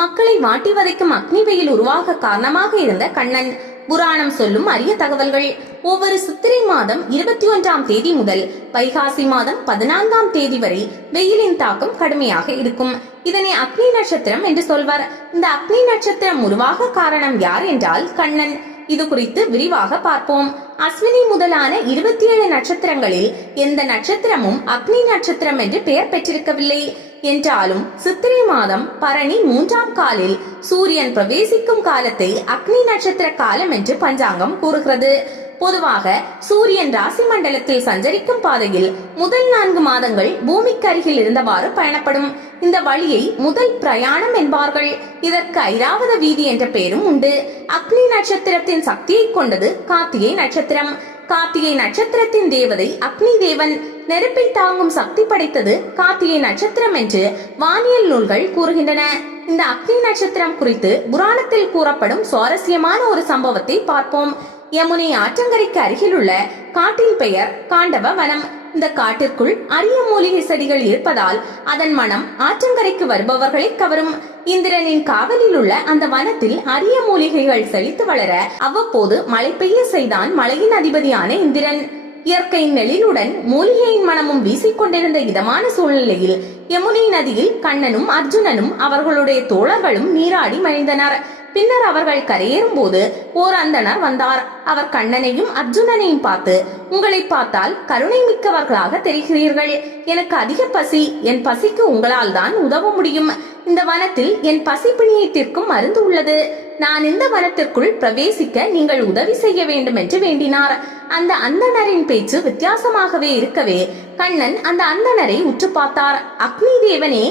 மக்களை வாட்டி வதைக்கும் அக்னி வெயில் உருவாக காரணமாக இருந்த கண்ணன். புராணம் சொல்லும் அரிய தகவல்கள். ஒவ்வொரு சித்திரை மாதம் இருபத்தி ஒன்றாம் தேதி முதல் வைகாசி மாதம் பதினான்காம் தேதி வரை வெயிலின் தாக்கம் கடுமையாக இருக்கும். இதனை அக்னி நட்சத்திரம் என்று சொல்வார். இந்த அக்னி நட்சத்திரம் உருவாக காரணம் யார் என்றால் கண்ணன். இது குறித்து விரிவாக பார்ப்போம். அஸ்வினி முதலான இருபத்தி ஏழு நட்சத்திரங்களில் எந்த நட்சத்திரமும் அக்னி நட்சத்திரம் என்று பெயர் பெற்றிருக்கவில்லை. என்றாலும் சித்திரை மாதம் பரணி மூன்றாம் காலில் சூரியன் பிரவேசிக்கும் காலத்தை அக்னி நட்சத்திர காலம் என்று பஞ்சாங்கம் கூறுகிறது. பொதுவாக சூரியன் ராசி மண்டலத்தில் சஞ்சரிக்கும் பாதையில் முதல் நான்கு மாதங்கள் பூமிக்கு அருகில் இருந்தவாறு பயணப்படும். இந்த வழியை முதல் பிரயாணம் என்பார்கள். இதற்கு ஐராவத வீதி என்ற பெயரும் உண்டு. அக்னி நட்சத்திரத்தின் சக்தியை கொண்டது கார்த்திகை நட்சத்திரம். கார்த்திகை நட்சத்திரத்தின் தேவதை அக்னி தேவன் நெருப்பை தாங்கும் சக்தி படைத்தது கார்த்திகை நட்சத்திரம் என்று வானியல் நூல்கள் கூறுகின்றன. இந்த அக்னி நட்சத்திரம் குறித்து புராணத்தில் கூறப்படும் சுவாரஸ்யமான ஒரு சம்பவத்தை பார்ப்போம். யமுனை ஆற்றங்கரைக்கு அருகிலுள்ள காட்டின் பெயர் காண்டவ வனம் இந்த காட்டிற்குள் அரிய மூலிகை செடிகள் இருப்பதால் அதன் மனம் ஆற்றங்கரைக்கு வருபவர்களை கவரும். இந்திரனின் காவலில் உள்ள அந்த வனத்தில் அரிய மூலிகைகள் செழித்து வளர அவ்வப்போது மழை பெய்ய செய்தான் மலையின் அதிபதியான இந்திரன். இயற்கையின் நெழிலுடன் மூலிகையின் மனமும் வீசிக்கொண்டிருந்த இதமான சூழ்நிலையில் யமுனை நதியில் கண்ணனும் அர்ஜுனனும் அவர்களுடைய தோழர்களும் நீராடி மறைந்தனர் பின்னர் அவர்கள் கரையேறும் போது ஓர் அந்தணர் வந்தார். அவர் கண்ணனையும் அர்ஜுனனையும் பார்த்து உங்களை பார்த்தால் கருணை மிக்கவர்களாக தெரிகிறீர்கள். எனக்கு அதிக பசி என் பசிக்கு உங்களால் தான் உதவ முடியும். இந்த வனத்தில் என் பசி பிணியத்திற்கும் மருந்து உள்ளது. நான் இந்த வனத்திற்குள் பிரவேசிக்க நீங்கள் உதவி செய்ய வேண்டும் என்று வேண்டினார். அந்த அந்தணரின் பேச்சு வித்தியாசமாகவே இருக்கவே கண்ணன் அந்த அந்தணரை உற்று பார்த்தார். அக்னி தேவனே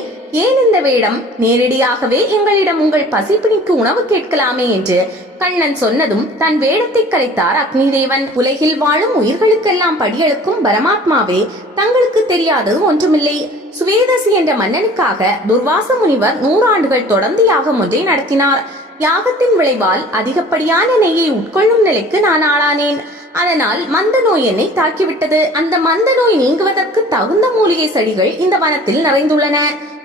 ஏன் இந்த வேடம்? நேரடியாகவே எங்களிடம் உங்கள் பசிப்பிணிக்கு உணவு கேட்கலாமே என்று கண்ணன் சொன்னதும் தன் வேடத்தை கரைத்தார் அக்னிதேவன். உலகில் வாழும் உயிர்களுக்கெல்லாம் படியெடுக்கும் பரமாத்மாவே தங்களுக்கு தெரியாதது ஒன்றுமில்லை. சுவேதசி என்ற மன்னனுக்காக துர்வாச முனிவர் நூறாண்டுகள் தொடர்ந்து யாகம் ஒன்றை நடத்தினார். யாகத்தின் விளைவால் அதிகப்படியான நெய்யை உட்கொள்ளும் நிலைக்கு நான் ஆளானேன். அதனால் மந்த நோய் என்னை தாக்கிவிட்டது. அந்த மந்த நோய் நீங்குவதற்கு தகுந்த மூலிகை செடிகள் இந்த வனத்தில் நிறைந்துள்ளன.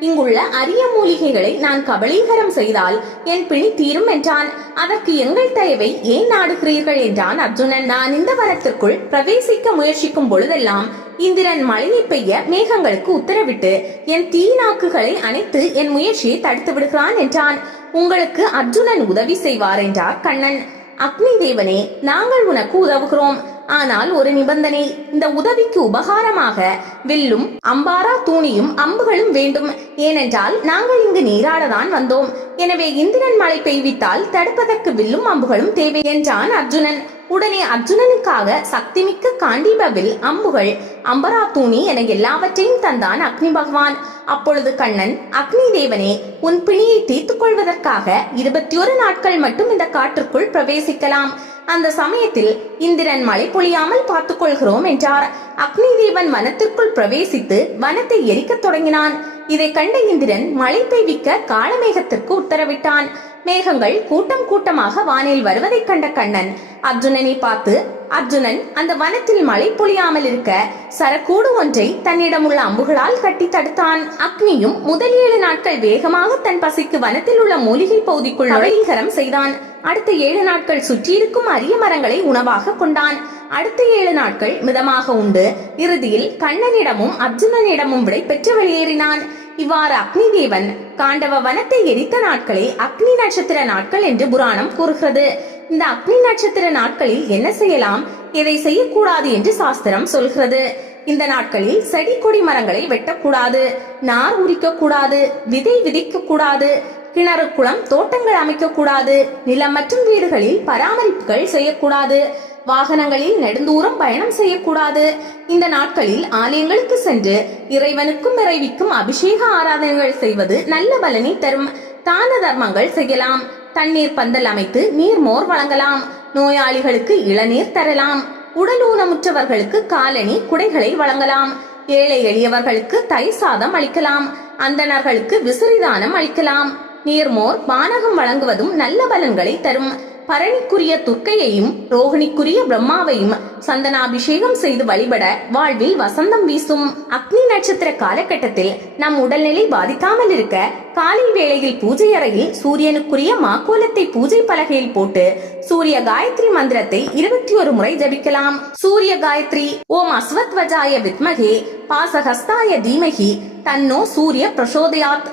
இங்குள்ள அரிய மூலிகைகளை நான் கபலீகரம் செய்தால் என் பிணி தீரும் என்றான். அதற்கு எங்கள் தயவை ஏன் நாடுகிறீர்கள் என்றான் அர்ஜுனன். நான் இந்த வனத்திற்குள் பிரவேசிக்க முயற்சிக்கும் பொழுதெல்லாம் இந்திரன் மழையை பெய்ய மேகங்களுக்கு உத்தரவிட்டு என் தீநாக்குகளை அணைத்து என் முயற்சியை தடுத்து விடுகிறான் என்றான். உங்களுக்கு அர்ஜுனன் உதவி செய்வார் என்றார் கண்ணன். அக்னி தேவனே நாங்கள் உனக்கு உதவுகிறோம். ஆனால் ஒரு நிபந்தனை. இந்த உதவிக்கு உபகாரமாக வில்லும் அம்பாரா தூணியும் அம்புகளும் வேண்டும். ஏனென்றால் நாங்கள் இங்கு நீராடதான் வந்தோம். எனவே இந்திரன் மழை பெய்வித்தால் தடுப்பதற்கு வில்லும் அம்புகளும் தேவை என்றான் அர்ஜுனன். உடனே அர்ஜுனனுக்காக சக்திமிக்க காண்டிபவில் அம்புகள் அம்பரா தூணி என எல்லாவற்றையும் தந்தான் அக்னி பகவான். அப்பொழுது கண்ணன் அக்னி தேவனே உன் பிணியை தீர்த்துக் கொள்வதற்காக இருபத்தி ஒரு நாட்கள் மட்டும் இந்த காற்றுக்குள் பிரவேசிக்கலாம். அந்த சமயத்தில் இந்திரன் மழை பொழியாமல் பார்த்துக் கொள்கிறோம் என்றார். அக்னி தேவன் வனத்திற்குள் பிரவேசித்து வனத்தை எரிக்கத் தொடங்கினான். இதை கண்ட இந்திரன் மழை பெய்விக்க காலமேகத்திற்கு உத்தரவிட்டான். மேகங்கள் கூட்டம் கூட்டமாக வானில் வருவதைக் கண்ட கண்ணன். அர்ஜுனனை பார்த்து அர்ஜுனன் அந்த வனத்தில் மழை பொழியாமல் இருக்க சரக்கூடு ஒன்றை தன்னிடம் உள்ள அம்புகளால் கட்டி தடுத்தான். அக்னியும் முதல் ஏழு நாட்கள் வேகமாக தன் பசிக்கு வனத்தில் உள்ள மூலிகை பகுதிக்குள் நுழைகரம் செய்தான். அடுத்த ஏழு நாட்கள் சுற்றியிருக்கும் அரிய மரங்களை உணவாக கொண்டான். அடுத்த ஏழு நாட்கள் மிதமாக உண்டு. இறுதியில் கண்ணனிடமும் அர்ஜுனனிடமும் விடை பெற்று வெளியேறினான். இவ்வாறு அக்னி தேவன் காண்டவ வனத்தை எரித்த நாட்களை அக்னி நட்சத்திர நாட்கள் என்று புராணம் கூறுகிறது. இந்த அக்னி நட்சத்திர நாட்களில் என்ன செய்யலாம்? எதை செய்யக்கூடாது என்று சாஸ்திரம் சொல்கிறது. இந்த நாட்களில் செடி கொடி மரங்களை வெட்டக்கூடாது நார் உரிக்க கூடாது விதை விதிக்க கூடாது கிணறு குளம் தோட்டங்கள் அமைக்க கூடாது நிலம் மற்றும் வீடுகளில் பராமரிப்புகள் செய்யக்கூடாது. வாகனங்களில் நெடுந்தூரம் பயணம் செய்யக்கூடாது. இந்த நாட்களில் ஆலயங்களுக்கு சென்று இறைவனுக்கும் இறைவிக்கும் அபிஷேக ஆராதனைகள் செய்வது நல்ல பலனை தரும். தான தர்மங்கள் செய்யலாம். தண்ணீர் பந்தல் அமைத்து நீர்மோர் வழங்கலாம். நோயாளிகளுக்கு இளநீர் தரலாம். உடல் ஊனமுற்றவர்களுக்கு காலணி குடைகளை வழங்கலாம். ஏழை எளியவர்களுக்கு தை சாதம் அளிக்கலாம். அந்தணர்களுக்கு விசிறிதானம் அளிக்கலாம். நீர்மோர் பானகம் வழங்குவதும் நல்ல பலன்களை தரும். பரணிக்குரிய துர்க்கையையும் ரோகிணிக்குரிய பிரம்மாவையும் சந்தனாபிஷேகம் செய்து வழிபட வாழ்வில் வசந்தம் வீசும் அக்னி நட்சத்திர காலகட்டத்தில் நம் உடல்நிலை பாதிக்காமல் இருக்க காலை வேளையில் பூஜை அறையில் சூரியனுக்குரிய மாக்கோலத்தை பூஜை பலகையில் போட்டு சூரிய காயத்ரி மந்திரத்தை இருபத்தி ஒரு முறை ஜபிக்கலாம். சூரிய காயத்ரி ஓம் அஸ்வத்வஜாய வித்மகே பாசஹஸ்தாய தீமகி தன்னோ சூரிய பிரசோதயாத்.